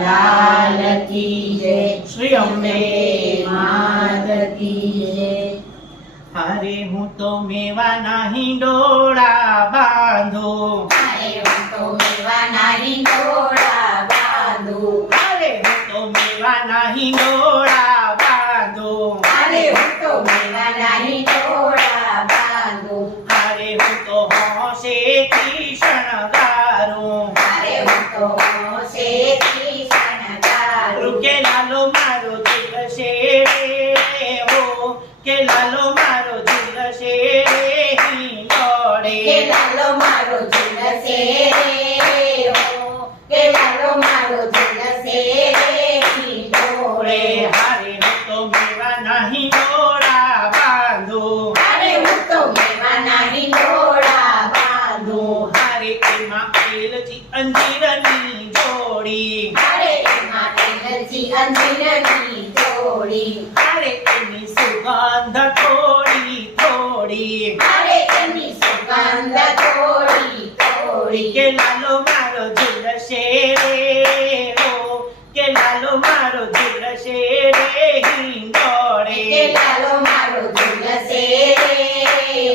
લાલ કી જય શ્રી અંબે માત કી જય અરે હું તો મેવાના હિંડોળા બાંધો અરે હું તો મેવાના હિંડોળા બાંધો અરે હું તો મેવાના હિંડોળા બાંધો અરે હું તો મેવાના હિંડોળા કે લાલો મારો હો? કે લાલો મારો હિંડોળે કે લાલો મારો ઝૂલશે રે હો? કે લાલો મારો ઝૂલશે રે હિંડોળે હારે હું તો મેવાના હિંડોળા બાંધું. અરે હું તો મેવાના હિંડોળા બાંધું. નું હારે એમાં એલચી અંજીરની જોડી. તેલજી અંજીરની જોડી હારે એની સુગંધ થોડી થોડી અરે એની સુગંધ થોડી થોડી કે લાલો મારો ઝૂલશે રે કે લાલો મારો ઝૂલશે રે હિંડોળે કે લાલો મારો ઝૂલશે રે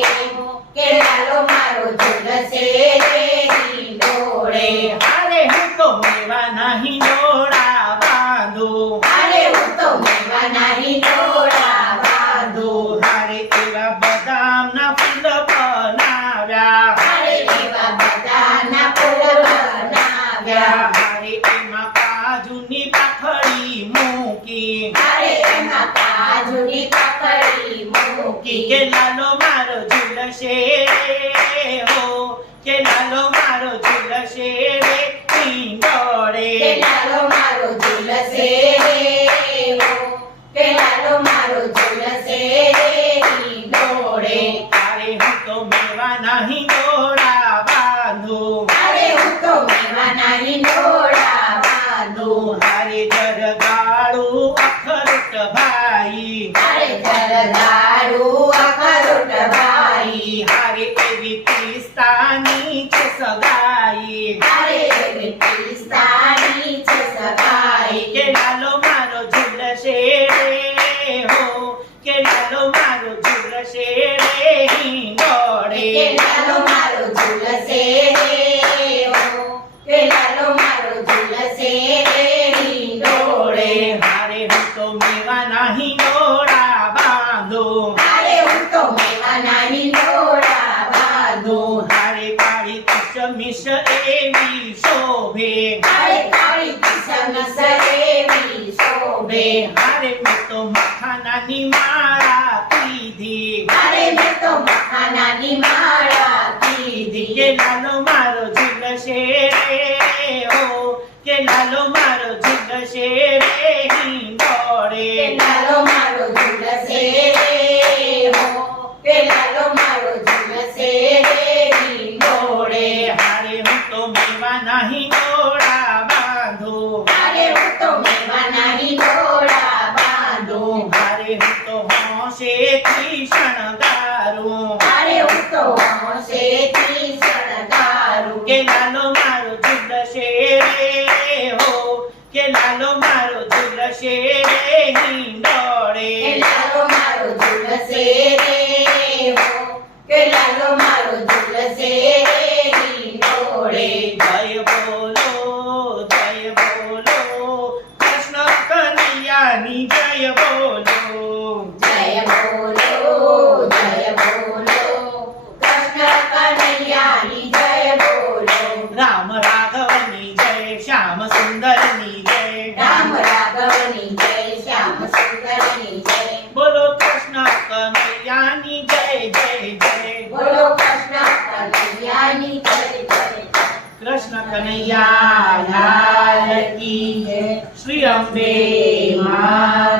કે લાલો મારો ઝૂલશે રે હિંડોળે હારે હું તો મેવાના હિંડોળા બાંધું. અરે હું તો મેવાના હિંડોળા બાંધું. હારે એવા બદામના ફૂલ બનાવ્યા. હારે એવા બધાના ફૂલ બનાવ્યા. હારે એમાં કાજુની પાખડી મૂકી. હારે એમાં કાજુની પાખડી મૂકી. કે લાલો મારો ઝૂલશે હો. કે લાલો મારો ઝૂલશે રે હિંડોળે કે લાલો મારો ઝૂલશે રે હો કે લાલો મારો ઝૂલશે રે હિંડોળે હારે હું તો મેવાના હિંડોળા બાંધું. અરે હું તો મેવાના હિંડોળા બાંધું. હારે જરગાડું અખરોટ ભાઈ. અરે જરદારું અખરોટ ભાઈ. હારે એવી પિસ્તાની છે સગાઈ અરે એવી પિસ્તાની હારે હું તો મેવાના હિંડોળા બાંધું. અરે હું તો મેવાના હિંડોળા બાંધું. હારે કાળી કિશમિશ એવી શોભે. અરે કાળી કિસમિસ એવી શોભે. હારે મેં તો મખાનાની માળા પીધી અરે મેં તો મખાનાની માળા દીદી પીધી કે લાલો મારો ઝૂલશે રે હો કે લાલો મારો ઝૂલશે રે હિંડોળે કે લાલો મારો ઝૂલશે રે હો કે લાલો મારો ઝૂલશે રે હિંડોળે હારે હું તો મેવાના હિંડોળા બાંધું. હું તો હું તો હિંડોળે જય બોલો જય બોલો કૃષ્ણ કનૈયાની જય બોલો જય બોલો જય બોલો કૃષ્ણ કનૈયાની જય બોલો રામ રાઘવની જય શ્યામ સુંદરની જય રામ રાઘવની જય શ્યામ સુંદરની જય બોલો કૃષ્ણ કનૈયાની જય જય જય બોલો કૃષ્ણ કનૈયાની જય જય જય. કૃષ્ણ કનૈયા લાલ કી શ્રી અંબે માત